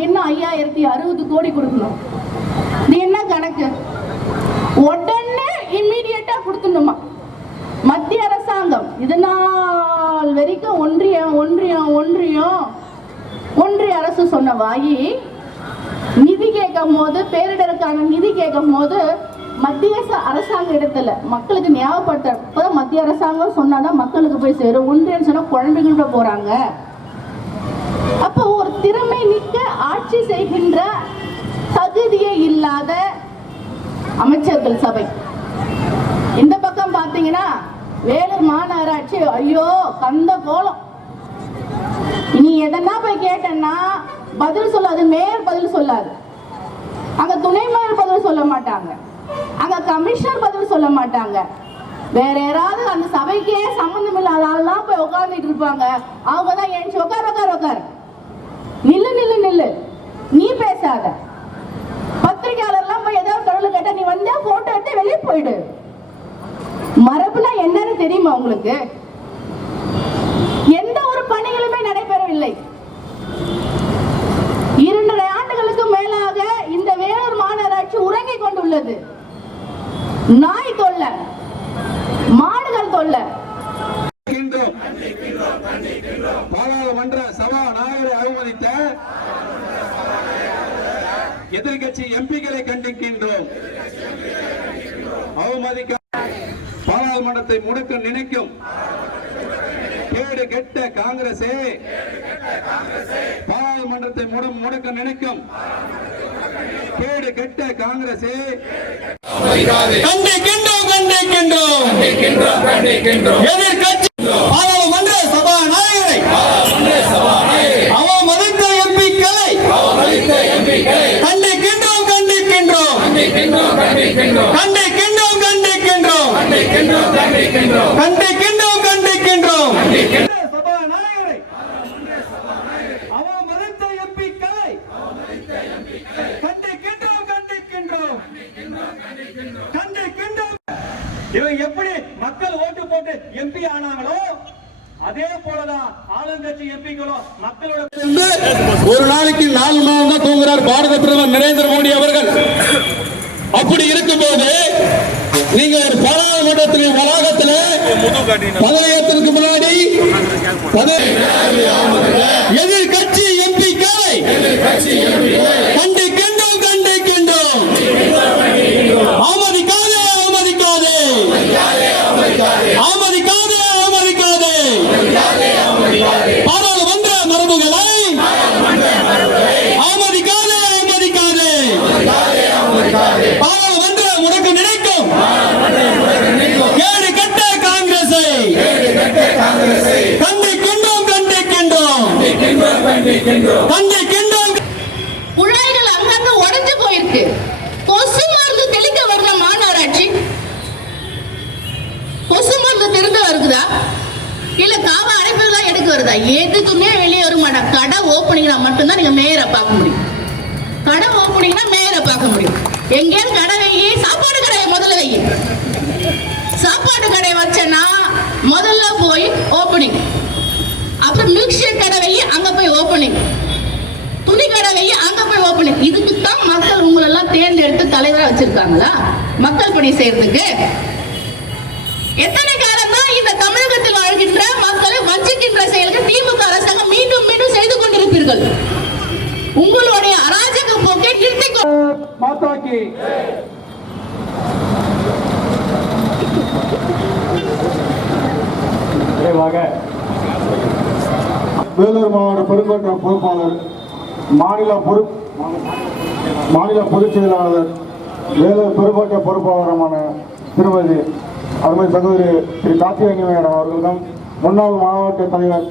என்ன ஐயாயிரத்தி அறுபது கோடி கொடுக்கணும்? இது என்ன கணக்கு? உடனே இம்மீடியட்டா கொடுத்துடணுமா? மத்திய அரசாங்கம் இது நாள் வரைக்கும் ஒன்றியம் ஒன்றியம் ஒன்றியம் ஒன்றிய அரசு சொன்ன வாயி நிதி கேட்கும் போது பேரிடருக்கான நிதி கேட்கும் போது மத்திய ச- அரசாங்க இடத்துல மக்களுக்கு ஞாபகப்படுத்த மத்திய அரசாங்கம் சொன்னாதான் மக்களுக்கு போய் சேரும். ஒன்றியம் சொன்னா குழந்தைகளோட போறாங்க. அப்போ ஒரு திறமை மிக்க ஆட்சி செய்கின்ற தகுதியே இல்லாத அமைச்சர்கள் சபை. இந்த பக்கம் பாத்தீங்கன்னா வேலூர் மாநகராட்சி ஐயோ கந்த கோலம். நீ எதனா போய் கேட்டேன்னா பதில் சொல்லாது மேயர் பதில் சொல்லாது. அங்க துணை மேயர் பதில் சொல்ல மாட்டாங்க. அங்க கமிஷனர் பதில் சொல்ல மாட்டாங்க. வேற யாராவது அந்த சபைக்கே சம்பந்தம் இல்லாத ஆள்லாம் போய் உட்கார்ந்துட்டு இருப்பாங்க. அவங்க தான் ஏஞ்சி உட்கார் உட்கார் உட்கார் நில்லு நில்லு நில்லு நீ பேசாத பத்திரிகையாளர்லாம் போய் ஏதாவது கடவுள் கேட்டா நீ வந்தா போட்டோ எடுத்து வெளியே போயிடு. மரபுனா என்னன்னு தெரியுமா உங்களுக்கு? எந்த ஒரு பணிகளுமே நடைபெறவில்லை. இரண்டரை ஆண்டுகளுக்கு மேலாக இந்த வேலூர் மாநகராட்சி உறங்கிக் கொண்டுள்ளது. நாய் தொல்லை மாடுகள் தொல்லை. பாராளுமன்ற சபாநாயகரை அவமதித்த எதிர்கட்சி எம்பிக்களை கண்டிக்கின்றோம். அவமதிக்க பாராளுமன்றத்தை முடக்க நினைக்கும் கேடு கெட்ட காங்கிரசே பாராளுமன்றத்தை முட முடக்க நினைக்கும் கேடு கெட்ட காங்கிரசே கண்டிக்கின்றோம் கண்டிக்கின்றோம். எதிர்க்கட்சி பாராளுமன்ற சபாநாயகரை அவமதித்த எம்பிக்களை கண்டிக்கின்றோம் கண்டிக்கின்றோம். கண்டிக்கின்றோம் கண்டிக்கின்றோம். கண்டிக்கின்றோம் கண்டிக்கின்றோம். சபாநாயகரை அவமதித்த எம்பிக்களை கண்டிக்கின்றோம் கண்டிக்கின்றோம். கண்டிக்கின்றோம் இவங்க எப்படி மக்கள் ஓட்டு போட்டு எம்பி ஆனாங்களோ அதே போலதான் ஆளுங்கட்சி எம்பிக்களும் மக்களோட ஒரு நாளைக்கு நாலு நேரம் தான் தூங்குறார் பாரத பிரதமர் நரேந்திர மோடி அவர்கள். அப்படி இருக்கும்போது நீங்க ஒரு பாராளுமன்றத்தின் வளாகத்தில் பதவியேற்றதுக்கு முன்னாடி பதவி- எதிர்க்கட்சி எம்பிக்களை கண்டிக்கின்றோம் கண்டிக்கின்றோம் அவமதிக்காதே அவமதிக்காதே. அவமதிக்காதே அவமதிக்காதே. பாராளுமன்ற மரபுகளை அவமதிக்காதே அவமதிக்காதே. பாராளுமன்ற முடக்கு நிலை கேடு கட்ட காங்கிரஸை கண்டிக்கின்றோம் கண்டிக்கின்றோம் கண்டிக்கின்றோம் குழாய்கள் அங்கங்க உடைஞ்சு போயிருக்கு. கொசு மருந்து தெளிக்க வருத மாநகராட்சி. கொசு மருந்து திறந்து வருகுதா இல்ல காவ அடைப்புலாம் எடுக்க வருதா? எதுக்குமே வெளியே வர மாட்டாங்க கடை ஓப்பனிங்னா மட்டும்தான் நீங்க மேயரை பார்க்க முடியும். கடை ஓப்பனிங்னா மேயரை பார்க்க முடியும். எங்கேயாவது கடை வையி சாப்பாடு கடையை முதல்ல வையி முதல்ல போய் ஓப்பனிங் அப்புறம் மில்க் ஷேக் கடை அங்க போய் ஓப்பனிங் துணி கடை அங்கே அங்க போய் ஓப்பனிங் இதுக்கு தான் மக்கள் உங்களெல்லாம் தேர்ந்தெடுத்து தலைவரா வச்சிருக்காங்களா? மக்கள் பணி செய்யறதுக்கு? எத்தனை காலம் தான் இந்த தமிழகத்தில் வாழ்கின்ற மக்களை வஞ்சிக்கின்ற செயலுக்கு திமுக அரசாங்கம் மீண்டும் மீண்டும் செய்து கொண்டிருப்பீர்கள். உங்களுடைய அராஜக போக்கை நிறுத்திக்கோ மாதாக்கி. மாதா வேலூர் மாவட்ட பெருங்கோட்டம் பொறுப்பாளர் மாநில பொறு மாநில பொதுச் செயலாளர் வேலூர் பெருங்கோட்ட பொறுப்பாளருமான திருமதி அருமை சகோதரி திரு கார்த்திகேயன் அவர்களிடம் முன்னாள் மாவட்ட தலைவர்